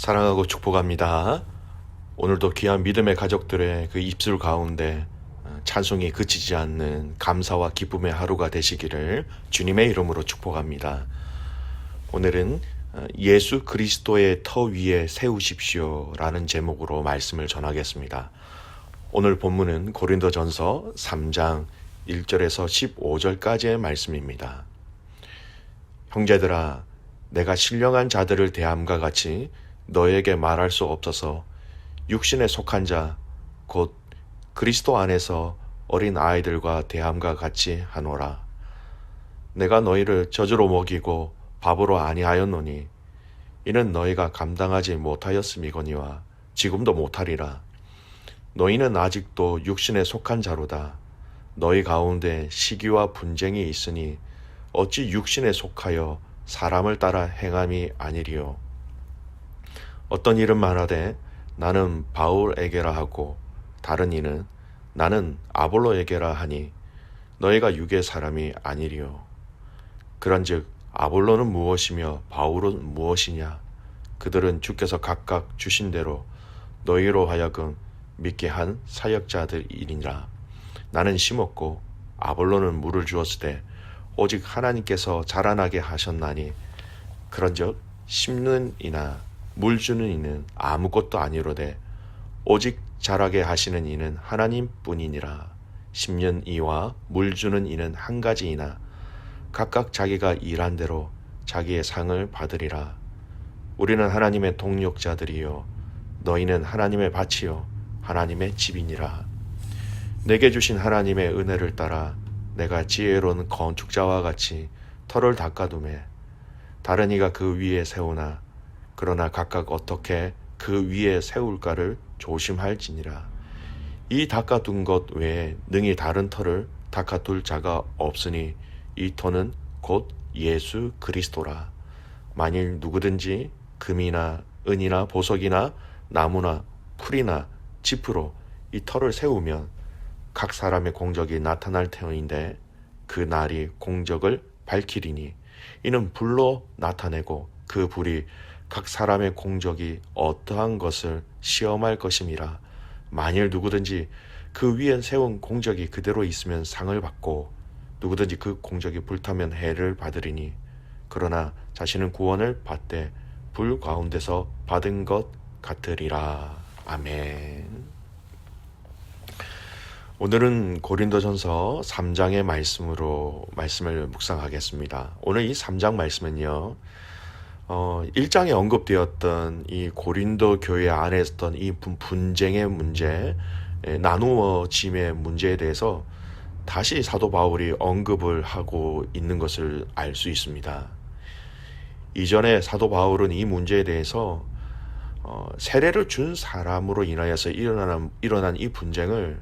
사랑하고 축복합니다. 오늘도 귀한 믿음의 가족들의 그 입술 가운데 찬송이 그치지 않는 감사와 기쁨의 하루가 되시기를 주님의 이름으로 축복합니다. 오늘은 예수 그리스도의 터 위에 세우십시오 라는 제목으로 말씀을 전하겠습니다. 오늘 본문은 고린도전서 3장 1절에서 15절까지의 말씀입니다. 형제들아, 내가 신령한 자들을 대함과 같이 너에게 말할 수 없어서 육신에 속한 자, 곧 그리스도 안에서 어린 아이들과 대함과 같이 하노라. 내가 너희를 젖으로 먹이고 밥으로 아니하였노니 이는 너희가 감당하지 못하였음이거니와 지금도 못하리라. 너희는 아직도 육신에 속한 자로다. 너희 가운데 시기와 분쟁이 있으니 어찌 육신에 속하여 사람을 따라 행함이 아니리요. 어떤 이는 말하되 나는 바울에게라 하고 다른 이는 나는 아볼로에게라 하니 너희가 육의 사람이 아니리요. 그런즉 아볼로는 무엇이며 바울은 무엇이냐? 그들은 주께서 각각 주신 대로 너희로 하여금 믿게 한 사역자들이니라. 나는 심었고 아볼로는 물을 주었으되 오직 하나님께서 자라나게 하셨나니 그런즉 심는 이나 물 주는 이는 아무것도 아니로되 오직 자라게 하시는 이는 하나님뿐이니라. 심는 이와 물 주는 이는 한 가지이나 각각 자기가 일한 대로 자기의 상을 받으리라. 우리는 하나님의 동력자들이요 너희는 하나님의 밭이요 하나님의 집이니라. 내게 주신 하나님의 은혜를 따라 내가 지혜로운 건축자와 같이 터를 닦아두매 다른 이가 그 위에 세우나 그러나 각각 어떻게 그 위에 세울까를 조심할지니라. 이 닦아둔 것 외에 능히 다른 터를 닦아둘 자가 없으니 이 터는 곧 예수 그리스도라. 만일 누구든지 금이나 은이나 보석이나 나무나 풀이나 짚으로 이 터를 세우면 각 사람의 공적이 나타날 터인데 그 날이 공적을 밝히리니 이는 불로 나타내고 그 불이 각 사람의 공적이 어떠한 것을 시험할 것임이라. 만일 누구든지 그 위에 세운 공적이 그대로 있으면 상을 받고 누구든지 그 공적이 불타면 해를 받으리니 그러나 자신은 구원을 받되 불 가운데서 받은 것 같으리라. 아멘. 오늘은 고린도전서 3장의 말씀을 묵상하겠습니다. 오늘 이 3장 말씀은요, 1장에 언급되었던 이 고린도 교회 안에 있었던 이 분쟁의 문제, 나누어짐의 문제에 대해서 다시 사도 바울이 언급을 하고 있는 것을 알 수 있습니다. 이전에 사도 바울은 이 문제에 대해서 세례를 준 사람으로 인하여서 일어난 이 분쟁을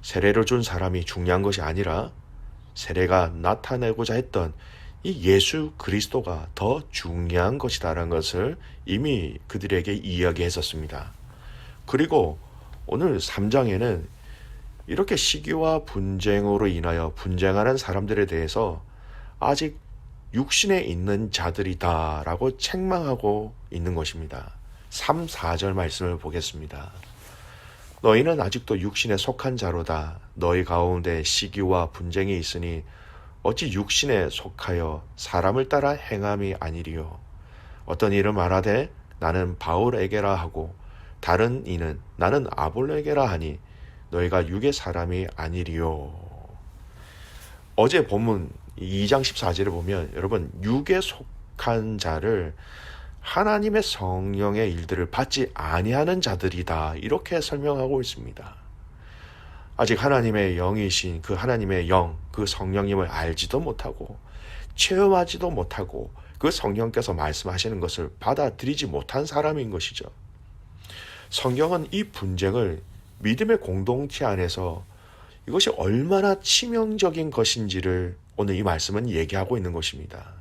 세례를 준 사람이 중요한 것이 아니라 세례가 나타내고자 했던 이 예수 그리스도가 더 중요한 것이다라는 것을 이미 그들에게 이야기했었습니다. 그리고 오늘 3장에는 이렇게 시기와 분쟁으로 인하여 분쟁하는 사람들에 대해서 아직 육신에 있는 자들이다라고 책망하고 있는 것입니다. 3, 4절 말씀을 보겠습니다. 너희는 아직도 육신에 속한 자로다. 너희 가운데 시기와 분쟁이 있으니 어찌 육신에 속하여 사람을 따라 행함이 아니리요. 어떤 이는 말하되 나는 바울에게라 하고 다른 이는 나는 아볼로에게라 하니 너희가 육의 사람이 아니리요. 어제 본문 2장 14절에 보면 여러분 육에 속한 자를 하나님의 성령의 일들을 받지 아니하는 자들이다 이렇게 설명하고 있습니다. 아직 하나님의 영이신 그 하나님의 영, 그 성령님을 알지도 못하고 체험하지도 못하고 그 성령께서 말씀하시는 것을 받아들이지 못한 사람인 것이죠. 성경은 이 분쟁을 믿음의 공동체 안에서 이것이 얼마나 치명적인 것인지를 오늘 이 말씀은 얘기하고 있는 것입니다.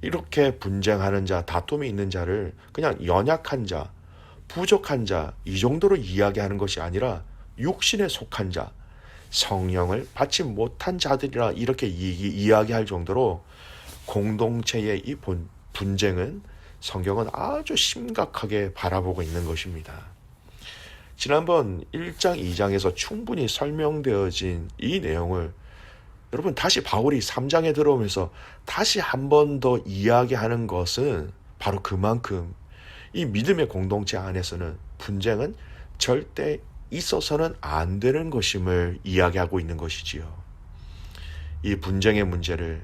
이렇게 분쟁하는 자, 다툼이 있는 자를 그냥 연약한 자, 부족한 자 이 정도로 이야기하는 것이 아니라 육신에 속한 자, 성령을 받지 못한 자들이라 이렇게 이야기할 정도로 공동체의 이 분쟁은 성경은 아주 심각하게 바라보고 있는 것입니다. 지난번 1장, 2장에서 충분히 설명되어진 이 내용을 여러분 다시 바울이 3장에 들어오면서 다시 한 번 더 이야기하는 것은 바로 그만큼 이 믿음의 공동체 안에서는 분쟁은 절대 있어서는 안 되는 것임을 이야기하고 있는 것이지요. 이 분쟁의 문제를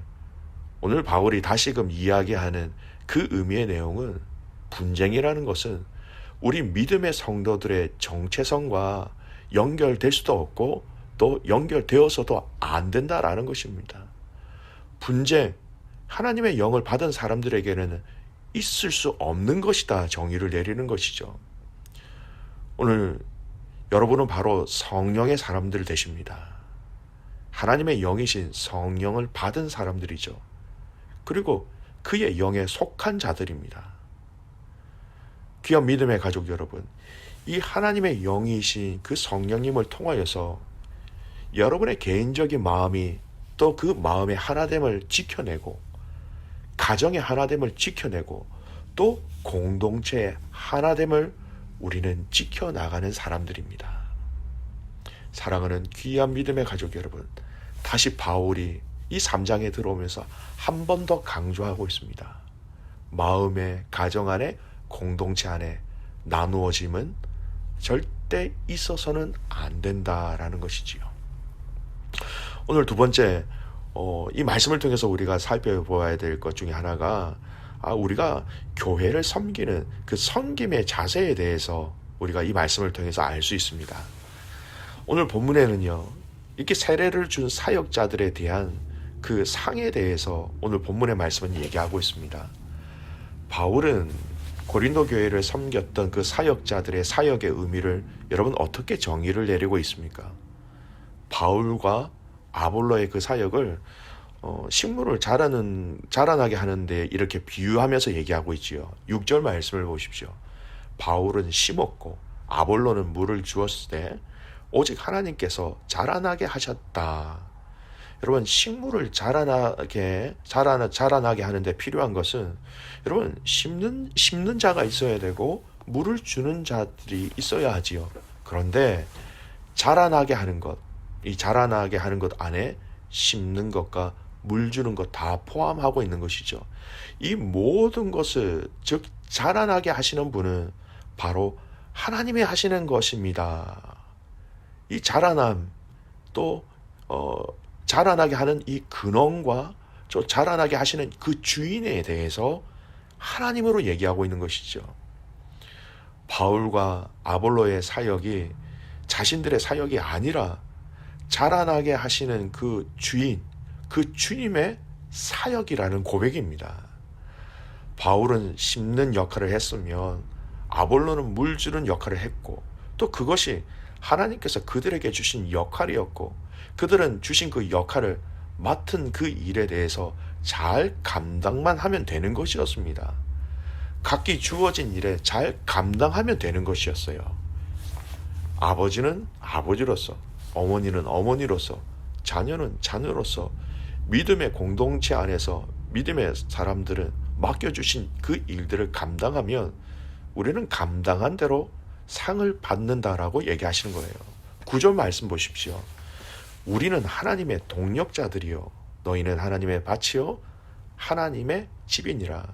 오늘 바울이 다시금 이야기하는 그 의미의 내용은 분쟁이라는 것은 우리 믿음의 성도들의 정체성과 연결될 수도 없고 또 연결되어서도 안 된다라는 것입니다. 분쟁, 하나님의 영을 받은 사람들에게는 있을 수 없는 것이다 정의를 내리는 것이죠. 오늘 여러분은 바로 성령의 사람들 되십니다. 하나님의 영이신 성령을 받은 사람들이죠. 그리고 그의 영에 속한 자들입니다. 귀한 믿음의 가족 여러분, 이 하나님의 영이신 그 성령님을 통하여서 여러분의 개인적인 마음이 또 그 마음의 하나됨을 지켜내고 가정의 하나됨을 지켜내고 또 공동체의 하나됨을 우리는 지켜나가는 사람들입니다. 사랑하는 귀한 믿음의 가족 여러분, 다시 바울이 이 3장에 들어오면서 한 번 더 강조하고 있습니다. 마음의 가정 안에 공동체 안에 나누어짐은 절대 있어서는 안 된다라는 것이지요. 오늘 두 번째 이 말씀을 통해서 우리가 살펴보아야 될 것 중에 하나가 우리가 교회를 섬기는 그 섬김의 자세에 대해서 우리가 이 말씀을 통해서 알 수 있습니다. 오늘 본문에는요, 이렇게 세례를 준 사역자들에 대한 그 상에 대해서 오늘 본문의 말씀은 얘기하고 있습니다. 바울은 고린도 교회를 섬겼던 그 사역자들의 사역의 의미를 여러분 어떻게 정의를 내리고 있습니까? 바울과 아볼로의 그 사역을 식물을 자라나게 하는데 이렇게 비유하면서 얘기하고 있지요. 6절 말씀을 보십시오. 바울은 심었고 아볼로는 물을 주었을 때 오직 하나님께서 자라나게 하셨다. 여러분, 식물을 자라나게 하는데 필요한 것은 여러분 심는 자가 있어야 되고 물을 주는 자들이 있어야 하지요. 그런데 자라나게 하는 것, 이 자라나게 하는 것 안에 심는 것과 물 주는 것 다 포함하고 있는 것이죠. 이 모든 것을 즉 자라나게 하시는 분은 바로 하나님이 하시는 것입니다. 이 자라남 또 자라나게 하는 이 근원과 저 자라나게 하시는 그 주인에 대해서 하나님으로 얘기하고 있는 것이죠. 바울과 아볼로의 사역이 자신들의 사역이 아니라 자라나게 하시는 그 주인, 그 주님의 사역이라는 고백입니다. 바울은 심는 역할을 했으면 아볼로는 물 주는 역할을 했고 또 그것이 하나님께서 그들에게 주신 역할이었고 그들은 주신 그 역할을 맡은 그 일에 대해서 잘 감당만 하면 되는 것이었습니다. 각기 주어진 일에 잘 감당하면 되는 것이었어요. 아버지는 아버지로서, 어머니는 어머니로서, 자녀는 자녀로서 믿음의 공동체 안에서 믿음의 사람들은 맡겨주신 그 일들을 감당하면 우리는 감당한 대로 상을 받는다라고 얘기하시는 거예요. 9절 말씀 보십시오. 우리는 하나님의 동력자들이요 너희는 하나님의 밭이요 하나님의 집이니라.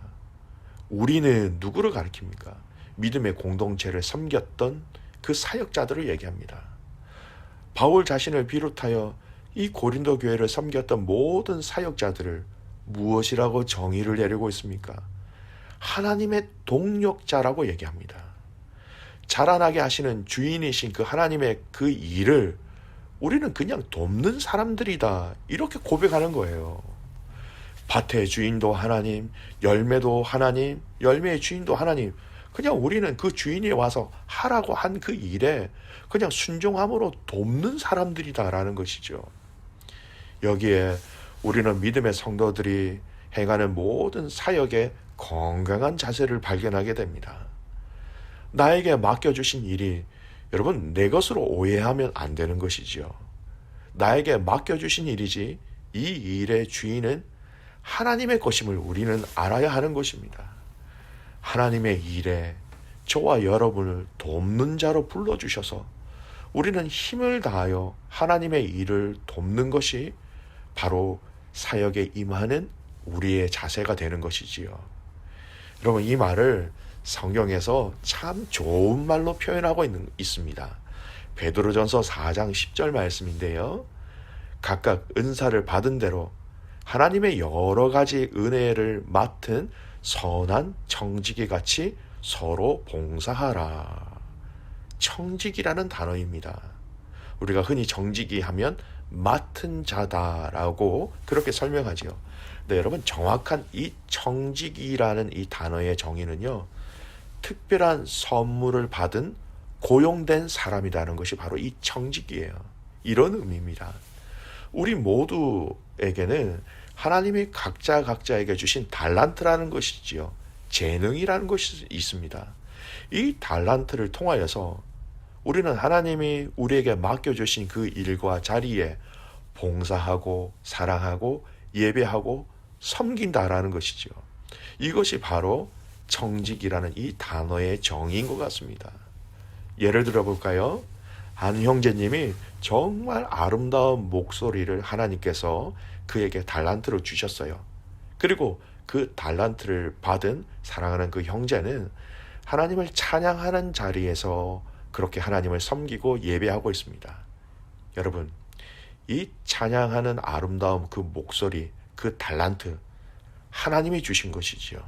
우리는 누구를 가리킵니까? 믿음의 공동체를 섬겼던 그 사역자들을 얘기합니다. 바울 자신을 비롯하여 이 고린도 교회를 섬겼던 모든 사역자들을 무엇이라고 정의를 내리고 있습니까? 하나님의 동력자라고 얘기합니다. 자라나게 하시는 주인이신 그 하나님의 그 일을 우리는 그냥 돕는 사람들이다, 이렇게 고백하는 거예요. 밭의 주인도 하나님, 열매도 하나님, 열매의 주인도 하나님. 그냥 우리는 그 주인이 와서 하라고 한 그 일에 그냥 순종함으로 돕는 사람들이다라는 것이죠. 여기에 우리는 믿음의 성도들이 행하는 모든 사역의 건강한 자세를 발견하게 됩니다. 나에게 맡겨주신 일이 여러분 내 것으로 오해하면 안 되는 것이지요. 나에게 맡겨주신 일이지 이 일의 주인은 하나님의 것임을 우리는 알아야 하는 것입니다. 하나님의 일에 저와 여러분을 돕는 자로 불러주셔서 우리는 힘을 다하여 하나님의 일을 돕는 것이 바로 사역에 임하는 우리의 자세가 되는 것이지요. 여러분, 이 말을 성경에서 참 좋은 말로 표현하고 있습니다. 베드로전서 4장 10절 말씀인데요. 각각 은사를 받은 대로 하나님의 여러 가지 은혜를 맡은 선한 청지기 같이 서로 봉사하라. 청지기라는 단어입니다. 우리가 흔히 청지기 하면 맡은 자다라고 그렇게 설명하지요. 네, 여러분, 정확한 이 청지기라는 이 단어의 정의는요, 특별한 선물을 받은 고용된 사람이라는 것이 바로 이 청지기예요. 이런 의미입니다. 우리 모두에게는 하나님이 각자에게 주신 달란트라는 것이지요. 재능이라는 것이 있습니다. 이 달란트를 통하여서 우리는 하나님이 우리에게 맡겨주신 그 일과 자리에 봉사하고 사랑하고 예배하고 섬긴다라는 것이죠. 이것이 바로 청직이라는 이 단어의 정의인 것 같습니다. 예를 들어 볼까요? 한 형제님이 정말 아름다운 목소리를 하나님께서 그에게 달란트로 주셨어요. 그리고 그 달란트를 받은 사랑하는 그 형제는 하나님을 찬양하는 자리에서 그렇게 하나님을 섬기고 예배하고 있습니다. 여러분, 이 찬양하는 아름다움, 그 목소리, 그 달란트, 하나님이 주신 것이지요.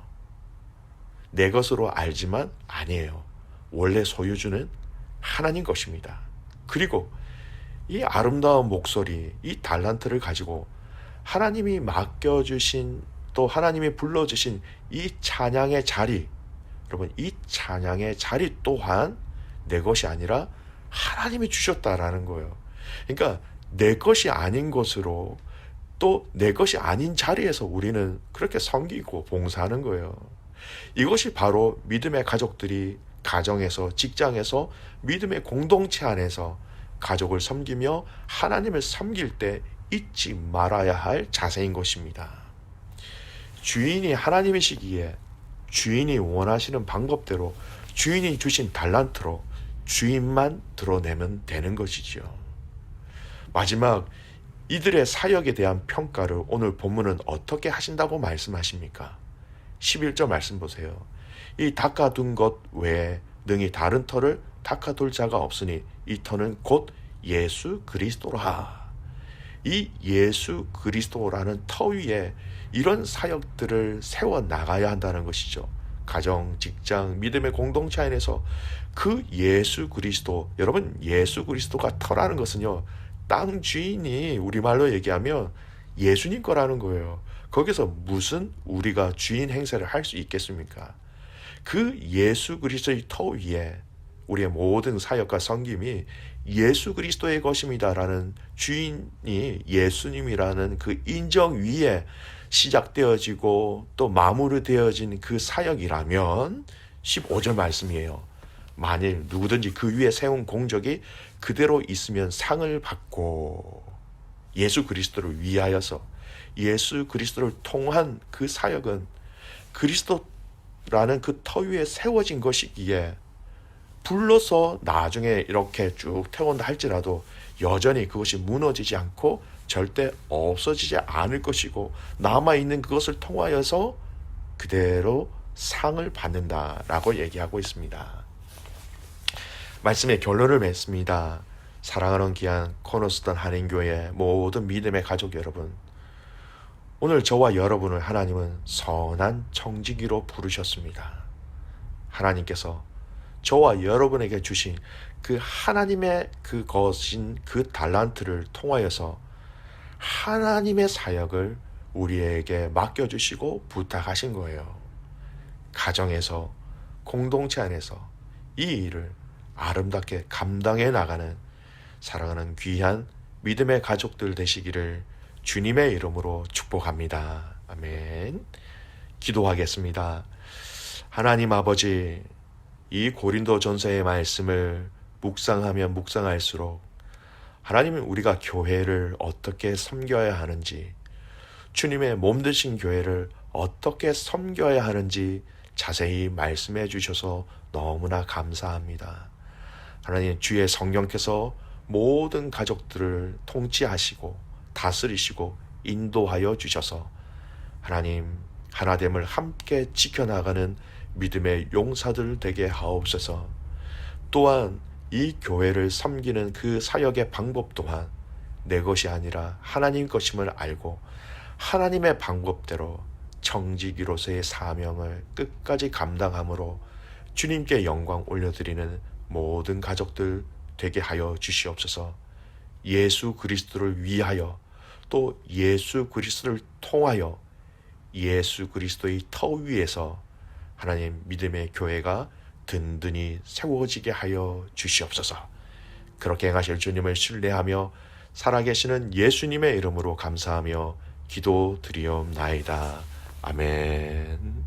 내 것으로 알지만 아니에요. 원래 소유주는 하나님 것입니다. 그리고 이 아름다운 목소리, 이 달란트를 가지고 하나님이 맡겨주신, 또 하나님이 불러주신 이 찬양의 자리, 여러분, 이 찬양의 자리 또한 내 것이 아니라 하나님이 주셨다라는 거예요. 그러니까 내 것이 아닌 것으로, 또 내 것이 아닌 자리에서 우리는 그렇게 섬기고 봉사하는 거예요. 이것이 바로 믿음의 가족들이 가정에서, 직장에서, 믿음의 공동체 안에서 가족을 섬기며 하나님을 섬길 때 잊지 말아야 할 자세인 것입니다. 주인이 하나님이시기에 주인이 원하시는 방법대로 주인이 주신 달란트로 주인만 드러내면 되는 것이죠. 마지막, 이들의 사역에 대한 평가를 오늘 본문은 어떻게 하신다고 말씀하십니까? 11절 말씀 보세요. 이 닦아둔 것 외에 능히 다른 터를 닦아둘 자가 없으니 이 터는 곧 예수 그리스도라. 이 예수 그리스도라는 터 위에 이런 사역들을 세워 나가야 한다는 것이죠. 가정, 직장, 믿음의 공동체 안에서 그 예수 그리스도, 여러분, 예수 그리스도가 터라는 것은요, 땅 주인이 우리말로 얘기하면 예수님 거라는 거예요. 거기서 무슨 우리가 주인 행세를 할 수 있겠습니까? 그 예수 그리스도의 터 위에 우리의 모든 사역과 섬김이 예수 그리스도의 것입니다라는 주인이 예수님이라는 그 인정 위에 시작되어지고 또 마무리되어진 그 사역이라면 15절 말씀이에요. 만일 누구든지 그 위에 세운 공적이 그대로 있으면 상을 받고, 예수 그리스도를 위하여서 예수 그리스도를 통한 그 사역은 그리스도라는 그 터 위에 세워진 것이기에 불러서 나중에 이렇게 쭉 태운다 할지라도 여전히 그것이 무너지지 않고 절대 없어지지 않을 것이고, 남아있는 그것을 통하여서 그대로 상을 받는다라고 얘기하고 있습니다. 말씀의 결론을 맺습니다. 사랑하는 귀한 코너스턴 한인교회 모든 믿음의 가족 여러분, 오늘 저와 여러분을 하나님은 선한 청지기로 부르셨습니다. 하나님께서 저와 여러분에게 주신 그 하나님의 그것인 그 달란트를 통하여서 하나님의 사역을 우리에게 맡겨주시고 부탁하신 거예요. 가정에서, 공동체 안에서 이 일을 아름답게 감당해 나가는 사랑하는 귀한 믿음의 가족들 되시기를 주님의 이름으로 축복합니다. 아멘. 기도하겠습니다. 하나님 아버지, 이 고린도전서의 말씀을 묵상하면 묵상할수록 하나님은 우리가 교회를 어떻게 섬겨야 하는지, 주님의 몸 되신 교회를 어떻게 섬겨야 하는지 자세히 말씀해 주셔서 너무나 감사합니다. 하나님, 주의 성령께서 모든 가족들을 통치하시고 다스리시고 인도하여 주셔서 하나님, 하나됨을 함께 지켜나가는 믿음의 용사들 되게 하옵소서. 또한 이 교회를 섬기는 그 사역의 방법 또한 내 것이 아니라 하나님 것임을 알고 하나님의 방법대로 청지기로서의 사명을 끝까지 감당함으로 주님께 영광 올려드리는 모든 가족들 되게 하여 주시옵소서. 예수 그리스도를 위하여 또 예수 그리스도를 통하여 예수 그리스도의 터 위에서 하나님 믿음의 교회가 든든히 세워지게 하여 주시옵소서. 그렇게 행하실 주님을 신뢰하며 살아계시는 예수님의 이름으로 감사하며 기도드리옵나이다. 아멘.